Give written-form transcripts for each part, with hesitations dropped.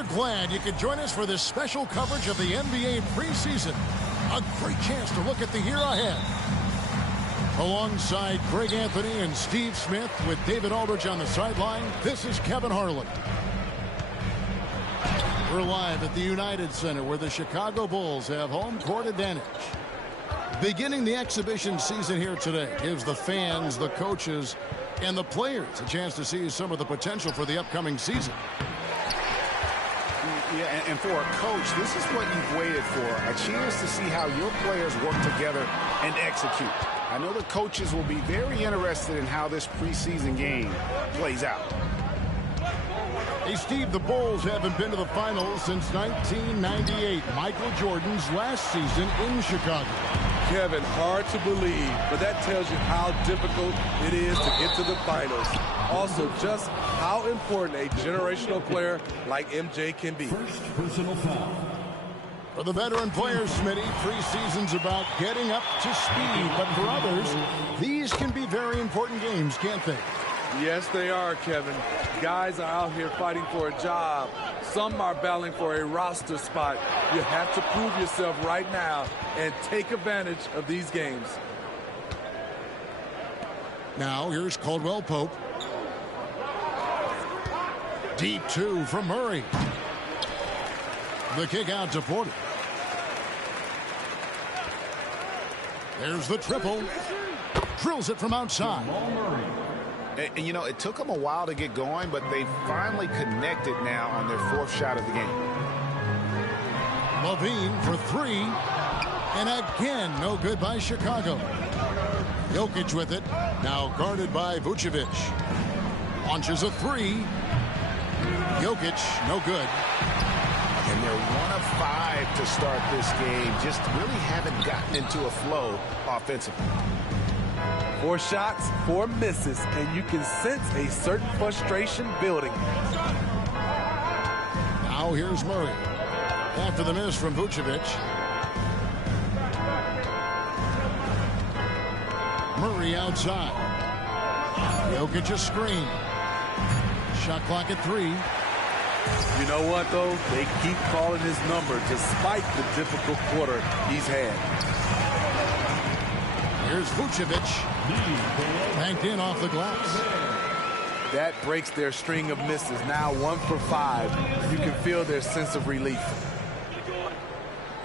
We're glad you could join us for this special coverage of the NBA preseason. A great chance to look at the year ahead. Alongside Greg Anthony and Steve Smith with David Aldridge on the sideline, this is Kevin Harlan. We're live at the United Center where the Chicago Bulls have home court advantage. Beginning the exhibition season here today gives the fans, the coaches, and the players a chance to see some of the potential for the upcoming season. Yeah, and for a coach, this is what you've waited for, a chance to see how your players work together and execute. I know the coaches will be very interested in how this preseason game plays out. Hey, Steve, the Bulls haven't been to the finals since 1998, Michael Jordan's last season in Chicago. Kevin, hard to believe, but that tells you how difficult it is to get to the finals. Also, just how important a generational player like MJ can be. First personal foul. For the veteran players, Smitty, preseason's about getting up to speed. But for others, these can be very important games, can't they? Yes, they are, Kevin. Guys are out here fighting for a job. Some are battling for a roster spot. You have to prove yourself right now and take advantage of these games. Now, here's Caldwell Pope. Deep two from Murray. The kick out to Porter. There's the triple. Drills it from outside. And, you know, it took them a while to get going, but they finally connected now on their fourth shot of the game. LaVine for three. And again, no good by Chicago. Jokic with it. Now guarded by Vucevic. Launches a three. Jokic, no good. And they're 1 of 5 to start this game. Just really haven't gotten into a flow offensively. 4 shots, 4 misses, and you can sense a certain frustration building. Now here's Murray. After the miss from Vucevic. Murray outside. Jokic a screen. Shot clock at 3. You know what, though? They keep calling his number despite the difficult quarter he's had. Here's Vucevic. Banked in off the glass. That breaks their string of misses. Now 1 for 5. You can feel their sense of relief.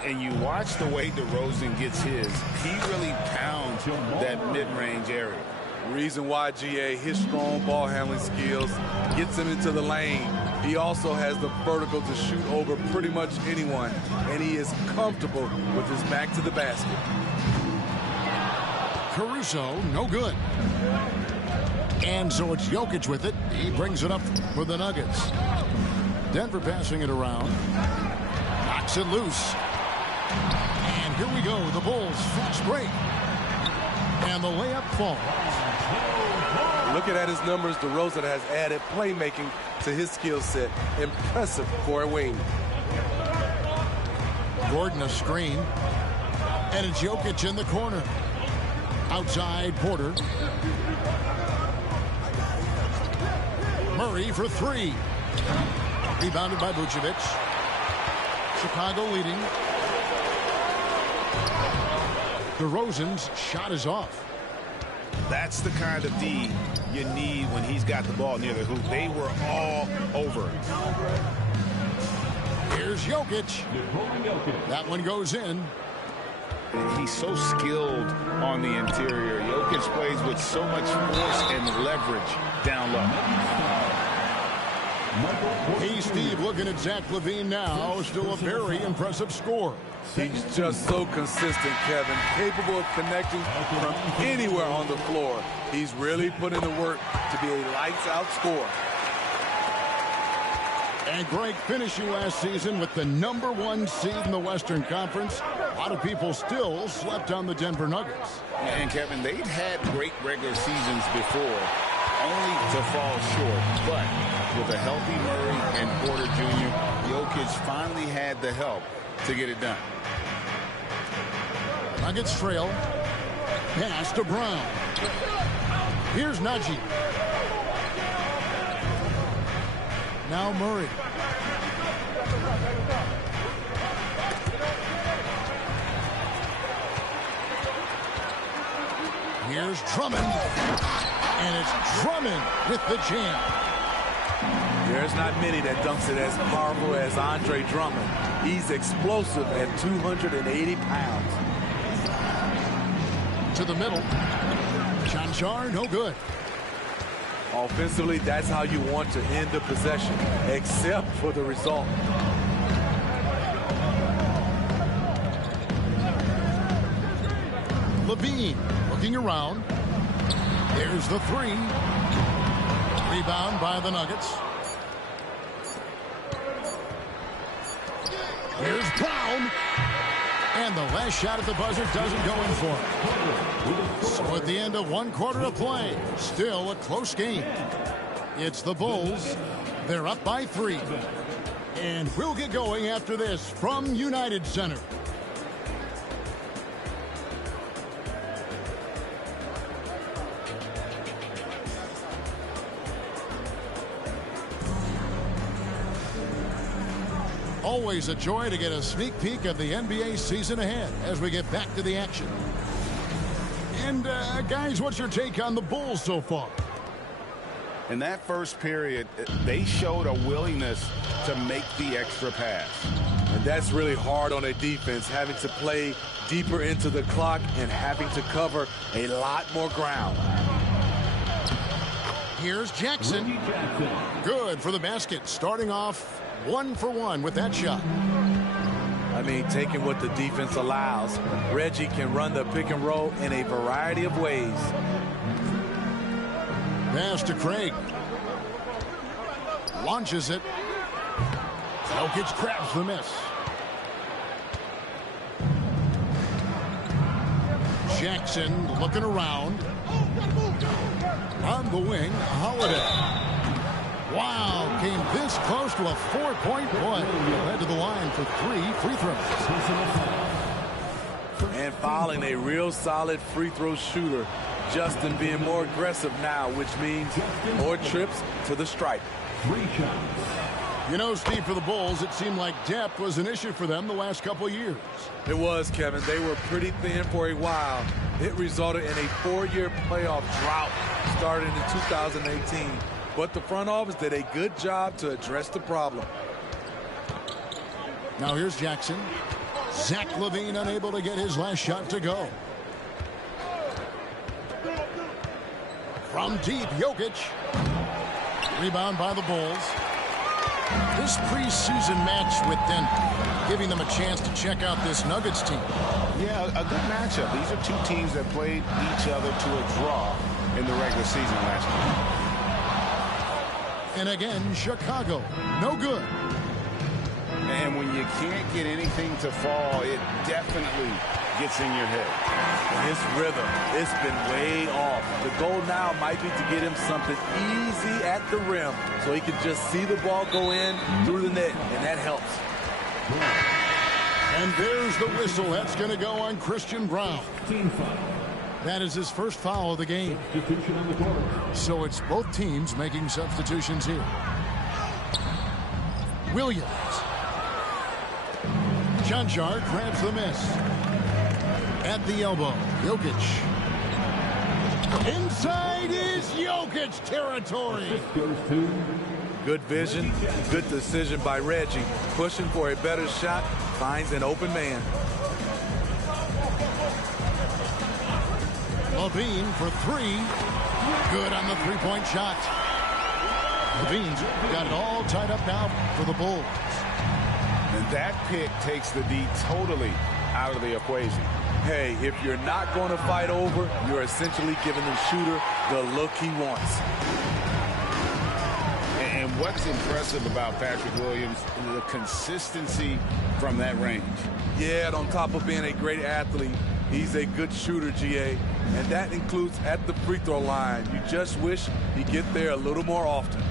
And you watch the way DeRozan gets his. He really pounds that mid-range area. Reason why, GA, his strong ball handling skills gets him into the lane. He also has the vertical to shoot over pretty much anyone, and he is comfortable with his back to the basket. Caruso, no good. And so it's Jokic with it. He brings it up for the Nuggets. Denver passing it around. Knocks it loose. And here we go. The Bulls fast break. And the layup falls. Looking at his numbers, DeRozan has added playmaking to his skill set. Impressive for a wing. Gordon a screen. And it's Jokic in the corner. Outside Porter. Murray for 3. Rebounded by Vucevic. Chicago leading. DeRozan's shot is off. That's the kind of D you need when he's got the ball near the hoop. They were all over. Here's Jokic. That one goes in. He's so skilled on the interior. Jokic plays with so much force and leverage down low. Hey, Steve, looking at Zach LaVine now. Still a very impressive score. He's just so consistent, Kevin. Capable of connecting from anywhere on the floor. He's really put in the work to be a lights-out scorer. And Greg, finishing last season with the #1 seed in the Western Conference. A lot of people still slept on the Denver Nuggets. And, Kevin, they'd had great regular seasons before, only to fall short. But with a healthy Murray and Porter Jr., Jokic finally had the help to get it done. Nuggets trail. Pass to Brown. Here's Najee. Now Murray. Here's Drummond. And it's Drummond with the jam. There's not many that dunks it as powerful as Andre Drummond. He's explosive at 280 pounds. To the middle. Cancar, no good. Offensively, that's how you want to end the possession, except for the result. Levine looking around. There's the three. Rebound by the Nuggets. Here's Brown. And the last shot at the buzzer doesn't go in for it. So at the end of one quarter of play, still a close game. It's the Bulls. They're up by 3. And we'll get going after this from United Center. Always a joy to get a sneak peek of the NBA season ahead as we get back to the action. And, guys, what's your take on the Bulls so far? In that first period, they showed a willingness to make the extra pass. And that's really hard on a defense, having to play deeper into the clock and having to cover a lot more ground. Here's Jackson. Good for the basket, starting off 1 for 1 with that shot. I mean, taking what the defense allows, Reggie can run the pick and roll in a variety of ways. Pass to Craig. Launches it. Jokic grabs the miss. Jackson looking around. On the wing, Holiday. Wow, came this close to a 4-point play. Led to the line for 3 free throws. And fouling a real solid free throw shooter. Justin being more aggressive now, which means more trips to the stripe. You know, Steve, for the Bulls, it seemed like depth was an issue for them the last couple years. It was, Kevin. They were pretty thin for a while. It resulted in a 4-year playoff drought starting in 2018. But the front office did a good job to address the problem. Now here's Jackson. Zach LaVine unable to get his last shot to go. From deep, Jokic. Rebound by the Bulls. This preseason match with Denver, giving them a chance to check out this Nuggets team. Yeah, a good matchup. These are two teams that played each other to a draw in the regular season last year. And again, Chicago, no good. And when you can't get anything to fall, it definitely gets in your head. His rhythm, it's been way off. The goal now might be to get him something easy at the rim so he can just see the ball go in through the net, and that helps. And there's the whistle. That's going to go on Christian Braun. That is his first foul of the game. So it's both teams making substitutions here. Williams. Cancar grabs the miss. At the elbow, Jokic. Inside is Jokic territory. Good vision, good decision by Reggie. Pushing for a better shot, finds an open man. LaVine for 3. Good on the three-point shot. LaVine's got it all tied up now for the Bulls. And that pick takes the D totally out of the equation. Hey, if you're not going to fight over, you're essentially giving the shooter the look he wants. And what's impressive about Patrick Williams is the consistency from that range. Yeah, and on top of being a great athlete, he's a good shooter, GA. And that includes at the free throw line. You just wish he'd get there a little more often.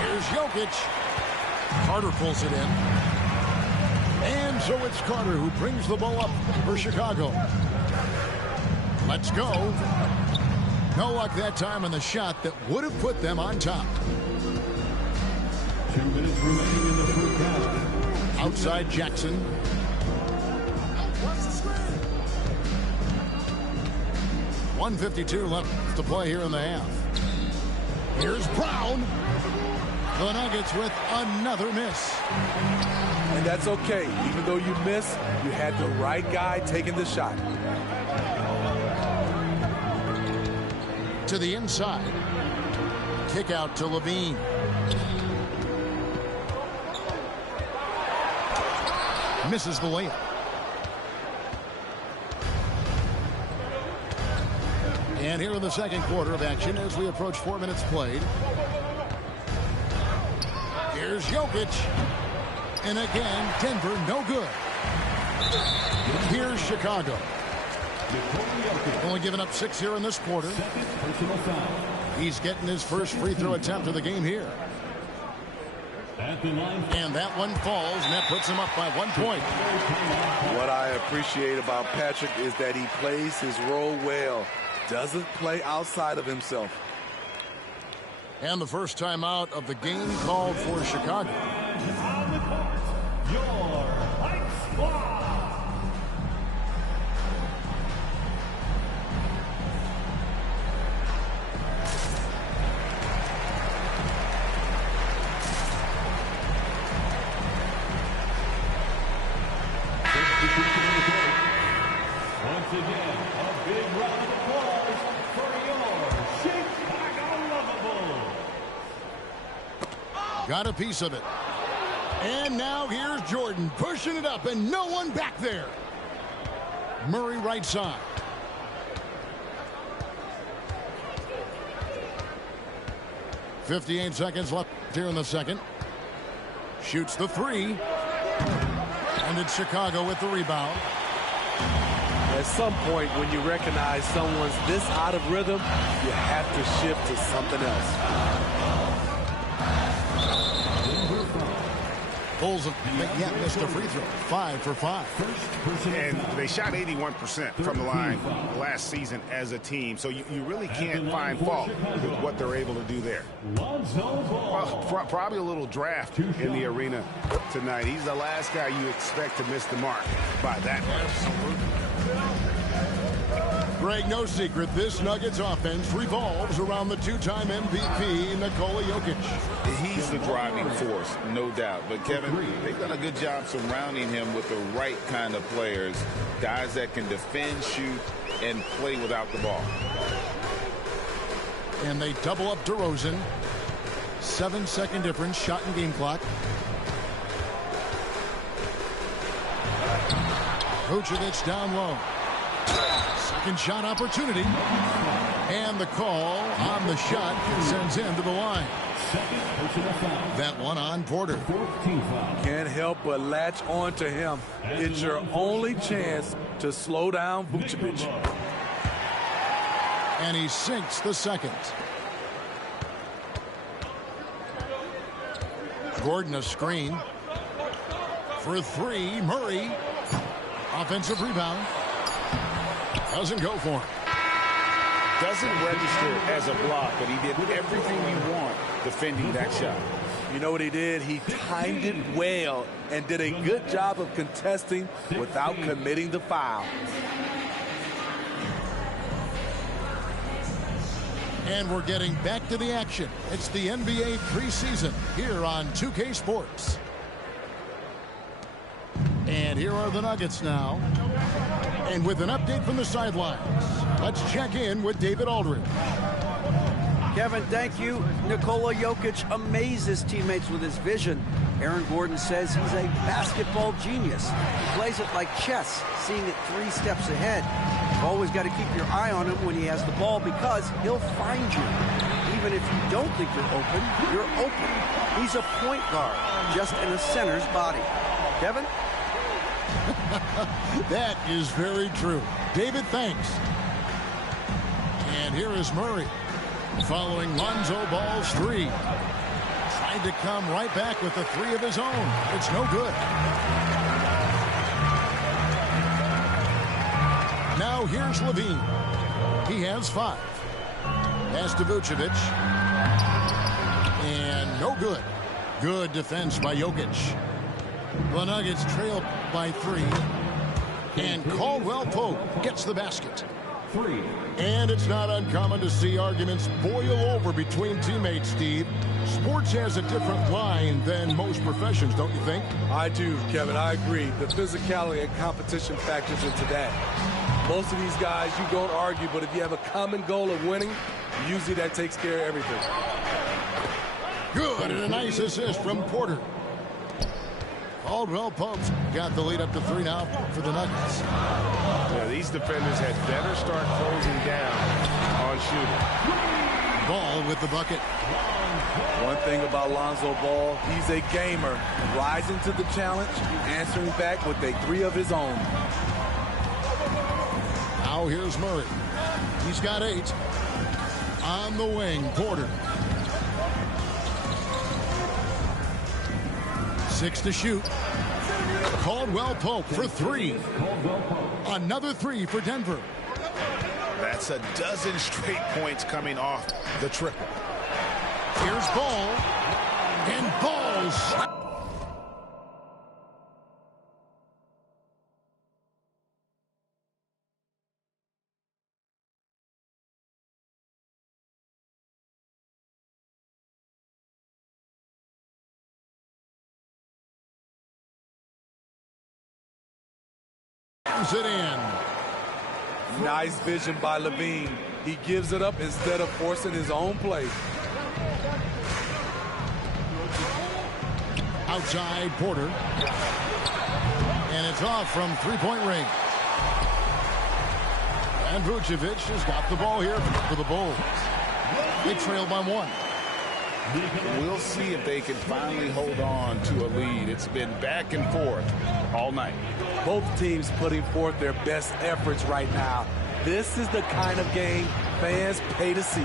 Here's Jokic. Carter pulls it in. And so it's Carter who brings the ball up for Chicago. Let's go. No luck that time on the shot that would have put them on top. 2 minutes remaining in the first half. Outside Jackson. 1:52 left to play here in the half. Here's Brown. The Nuggets with another miss. And that's okay. Even though you miss, you had the right guy taking the shot. To the inside. Kick out to Levine. Misses the layup. And here in the second quarter of action as we approach 4 minutes played. Here's Jokic. And again, Denver no good. Here's Chicago. Only given up 6 here in this quarter. He's getting his first free throw attempt of the game here. And that one falls, and that puts him up by 1 point. What I appreciate about Patrick is that he plays his role well. Doesn't play outside of himself. And the first timeout of the game called for Chicago. Your White Squad. Once again, a big round of applause for your Chicago Lovables. Got a piece of it. And now here's Jordan pushing it up and no one back there. Murray right side. .58 seconds left here in the second. Shoots the three. And it's Chicago with the rebound. At some point, when you recognize someone's this out of rhythm, you have to shift to something else. Bulls have yet missed a free throw. 5 for 5. And they shot 81% from the line last season as a team. So you really can't find fault with what they're able to do there. Well, probably a little draft in the arena tonight. He's the last guy you expect to miss the mark by that much. Greg, no secret, this Nuggets offense revolves around the two-time MVP, Nikola Jokic. He's the driving force, no doubt. But, Kevin, they've done a good job surrounding him with the right kind of players, guys that can defend, shoot, and play without the ball. And they double up DeRozan. 7-second difference, shot and game clock. Vucevic down low. Second shot opportunity. And the call on the shot sends him to the line. That one on Porter. Can't help but latch on to him. It's your only chance to slow down Vucevic. And he sinks the second. Gordon a screen. For three, Murray. Offensive rebound. Doesn't go for him. Doesn't register as a block, but he did everything you want defending that shot. You know what he did? He timed it well and did a good job of contesting without committing the foul. And we're getting back to the action. It's the NBA preseason here on 2K Sports. And here are the Nuggets now. And with an update from the sidelines, let's check in with David Aldridge. Kevin, thank you. Nikola Jokic amazes teammates with his vision. Aaron Gordon says he's a basketball genius. He plays it like chess, seeing it 3 steps ahead. You've always got to keep your eye on him when he has the ball because he'll find you. Even if you don't think you're open, you're open. He's a point guard, just in a center's body. Kevin? That is very true. David, thanks. And here is Murray following Lonzo Ball's 3. Tried to come right back with a 3 of his own. It's no good. Now here's Levine. He has 5. Pass to Vucevic. And no good. Good defense by Jokic. The Nuggets trail by 3. And Caldwell Pope gets the basket. 3. And it's not uncommon to see arguments boil over between teammates, Steve. Sports has a different line than most professions, don't you think? I do, Kevin. I agree. The physicality and competition factors into that. Most of these guys, you don't argue, but if you have a common goal of winning, usually that takes care of everything. Good, and a nice assist from Porter. Caldwell Pope's got the lead up to 3 now for the Nuggets. Yeah, these defenders had better start closing down on shooting. Ball with the bucket. One thing about Lonzo Ball, he's a gamer, rising to the challenge, answering back with a 3 of his own. Now here's Murray. He's got 8. On the wing, Porter. 6 to shoot. Caldwell Pope for 3. Another 3 for Denver. That's a dozen straight points coming off the triple. Here's Ball. And Ball's. It in. Nice vision by Levine. He gives it up instead of forcing his own play. Outside Porter. And it's off from three-point range. And Vucevic has got the ball here for the Bulls. They trail by 1. We'll see if they can finally hold on to a lead. It's been back and forth all night. Both teams putting forth their best efforts right now. This is the kind of game fans pay to see.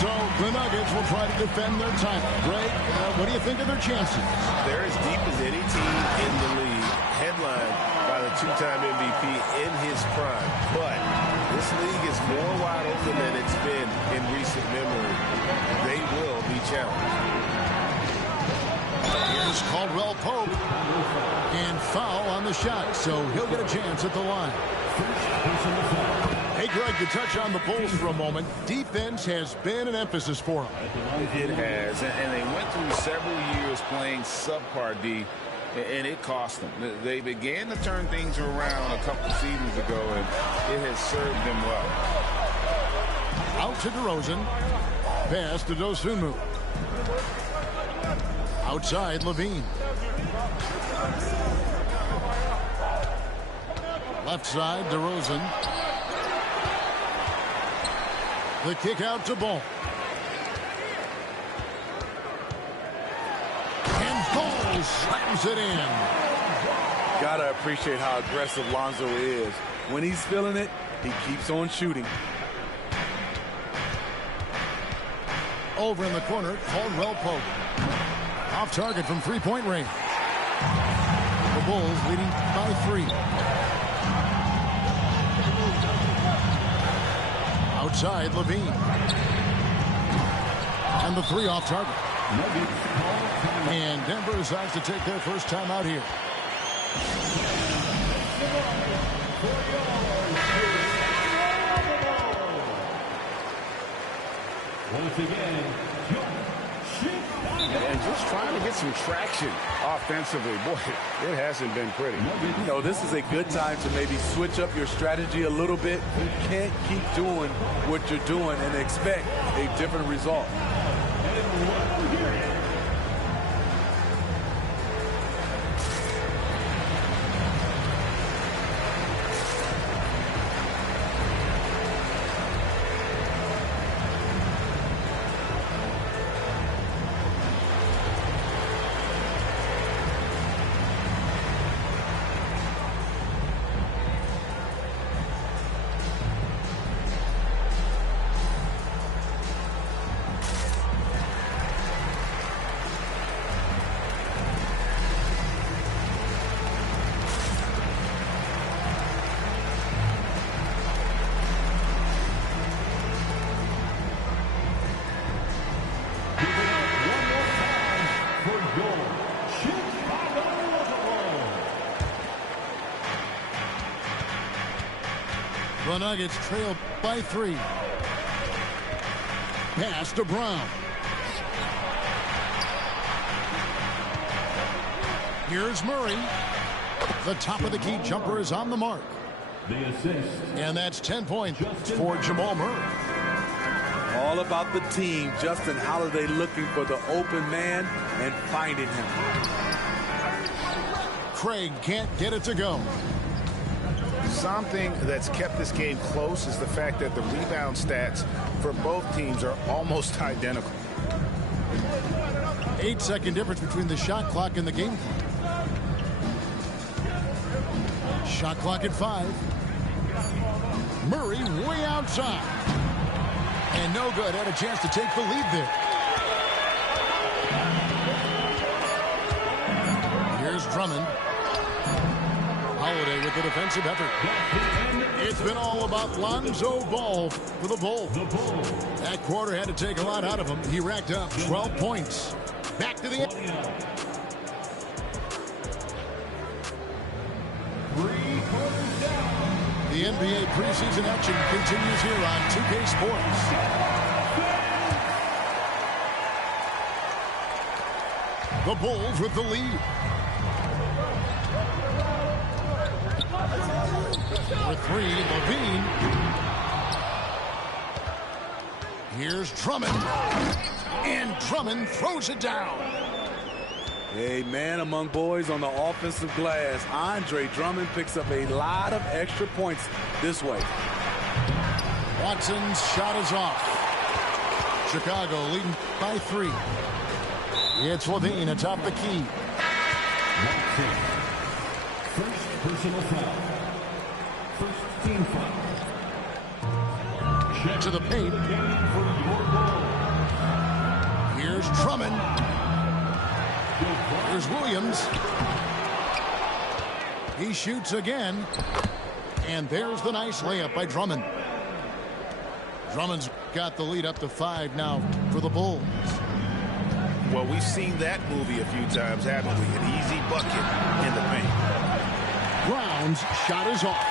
So the Nuggets will try to defend their title. Greg, what do you think of their chances? They're as deep as any team in the league, headlined by the 2-time MVP in his prime. But this league is more wide open than it's been in recent memory. They will be challenged. Here's Caldwell Pope. And foul on the shot, so he'll get a chance at the line. Hey, Greg, to touch on the Bulls for a moment, defense has been an emphasis for them. It has, and they went through several years playing subpar D, and it cost them. They began to turn things around a couple seasons ago, and it has served them well. Out to DeRozan. Pass to Dosunmu. Outside, Levine. Left side, DeRozan. The kick out to Ball. And Ball slams it in. Gotta appreciate how aggressive Lonzo is. When he's feeling it, he keeps on shooting. Over in the corner, Caldwell Pope. Off target from three-point range. The Bulls leading by 3. Outside, Levine. And the 3 off target. And Denver decides to take their first time out here. Once again, And just trying to get some traction offensively. Boy, it hasn't been pretty. You know, this is a good time to maybe switch up your strategy a little bit. You can't keep doing what you're doing and expect a different result. The Nuggets trail by 3. Pass to Brown. Here's Murray. The top of the key jumper is on the mark. The assist. And that's 10 points for Jamal Murray. All about the team. Justin Holiday looking for the open man and finding him. Craig can't get it to go. Something that's kept this game close is the fact that the rebound stats for both teams are almost identical. 8-second difference between the shot clock and the game clock. Shot clock at 5. Murray way outside. And no good. Had a chance to take the lead there. Here's Drummond. Holiday with the defensive effort. It's been all about Lonzo Ball for the Bulls. That quarter had to take a lot out of him. He racked up 12 points. Back to the end. The NBA preseason action continues here on 2K Sports. The Bulls with the lead. For 3, Levine. Here's Drummond. And Drummond throws it down. A man among boys on the offensive glass. Andre Drummond picks up a lot of extra points this way. Watson's shot is off. Chicago leading by 3. It's Levine atop the key. First personal foul. First team foul. To the paint. Here's Drummond. Here's Williams. He shoots again. And there's the nice layup by Drummond. Drummond's got the lead up to 5 now for the Bulls. Well, we've seen that movie a few times, haven't we? An easy bucket in the paint. Brown's shot is off.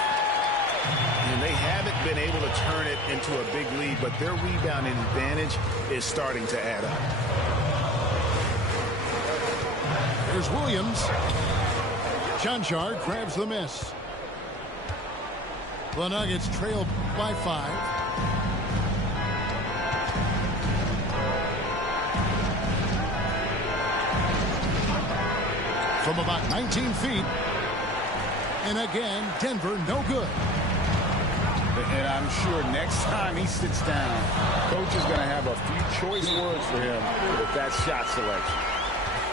And they haven't been able to turn it into a big lead, but their rebounding advantage is starting to add up. There's Williams. Chanchard grabs the miss. The Nuggets trail by 5. From about 19 feet. And again, Denver no good. And I'm sure next time he sits down, coach is going to have a few choice words for him with that shot selection.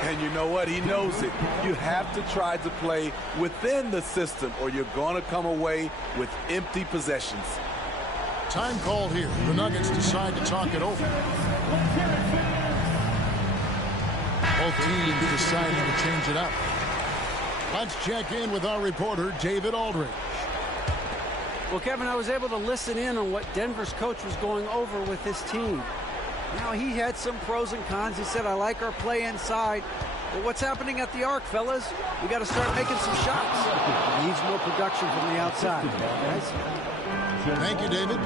And you know what? He knows it. You have to try to play within the system or you're going to come away with empty possessions. Time called here. The Nuggets decide to talk it over. Both teams deciding to change it up. Let's check in with our reporter, David Aldridge. Well, Kevin, I was able to listen in on what Denver's coach was going over with his team. Now, he had some pros and cons. He said, I like our play inside. But what's happening at the arc, fellas? We got to start making some shots. Needs more production from the outside. Guys? Thank you, David.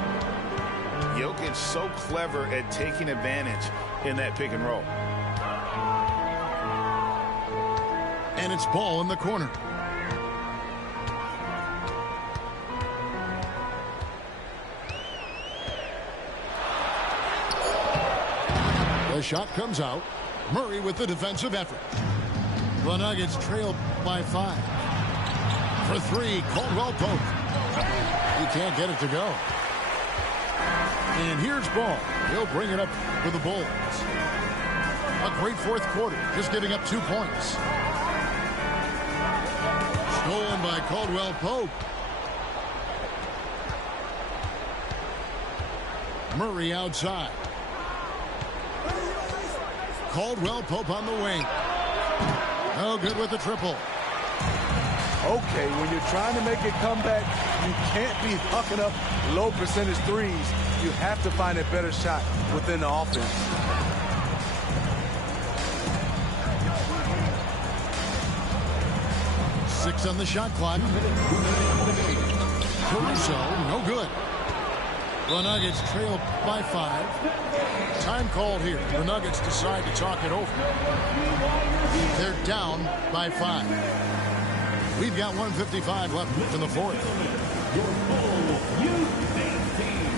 Jokic so clever at taking advantage in that pick and roll. And it's Ball in the corner. The shot comes out. Murray with the defensive effort. The Nuggets trail by 5. For 3, Caldwell Pope. He can't get it to go. And here's Ball. He'll bring it up for the Bulls. A great fourth quarter, just giving up 2 points. Stolen by Caldwell Pope. Murray outside. Caldwell Pope on the wing. No good with the triple. Okay, when you're trying to make a comeback, you can't be hucking up low percentage threes. You have to find a better shot within the offense. Six on the shot clock. Caruso, no good. The Nuggets trail by 5. Time called here. The Nuggets decide to talk it over. They're down by 5. We've got 1:55 left in the fourth. Your Bulls Youth Dance Team.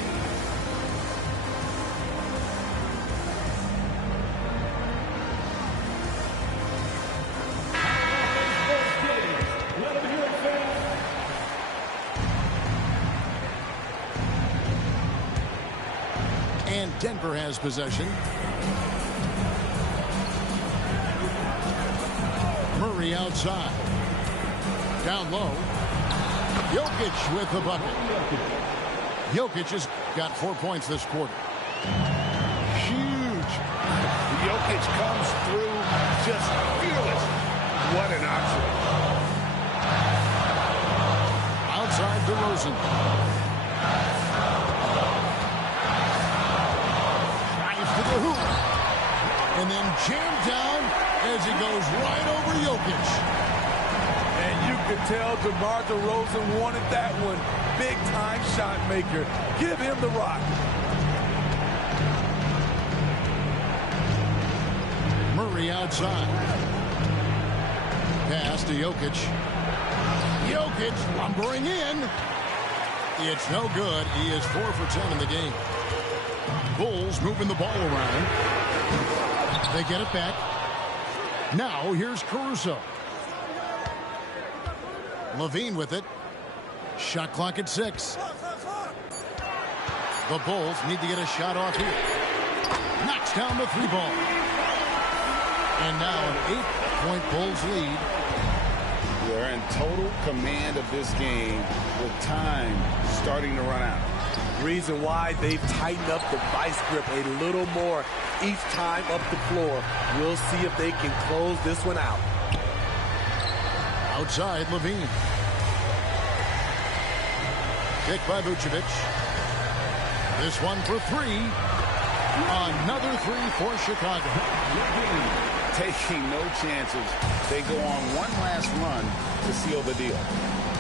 Let them hear it, fans. And Denver has possession. Murray outside. Down low. Jokic with the bucket. Jokic has got 4 points this quarter. Huge. Jokic comes through just fearless. What an option. Outside DeRozan. Drives to the hoop. And then jammed down as he goes right over Jokic. And you could tell DeMar DeRozan wanted that one. Big-time shot maker. Give him the rock. Murray outside. Pass to Jokic. Jokic lumbering in. It's no good. He is 4 for 10 in the game. Bulls moving the ball around. They get it back. Now here's Caruso. Levine with it. Shot clock at 6. The Bulls need to get a shot off here. Knocks down the 3-ball. And now an 8-point Bulls lead. They're in total command of this game with time starting to run out. Reason why they've tightened up the vice grip a little more each time up the floor. We'll see if they can close this one out. Outside, Levine. Kick by Vucevic. This one for 3. Another 3 for Chicago. Taking no chances. They go on one last run to seal the deal.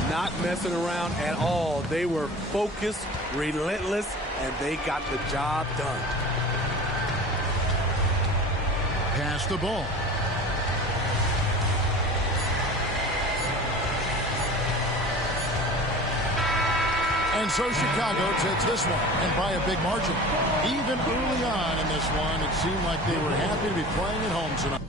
Not messing around at all. They were focused, relentless, and they got the job done. Pass the ball. And so Chicago takes this one, and by a big margin. Even early on in this one, it seemed like they were happy to be playing at home tonight.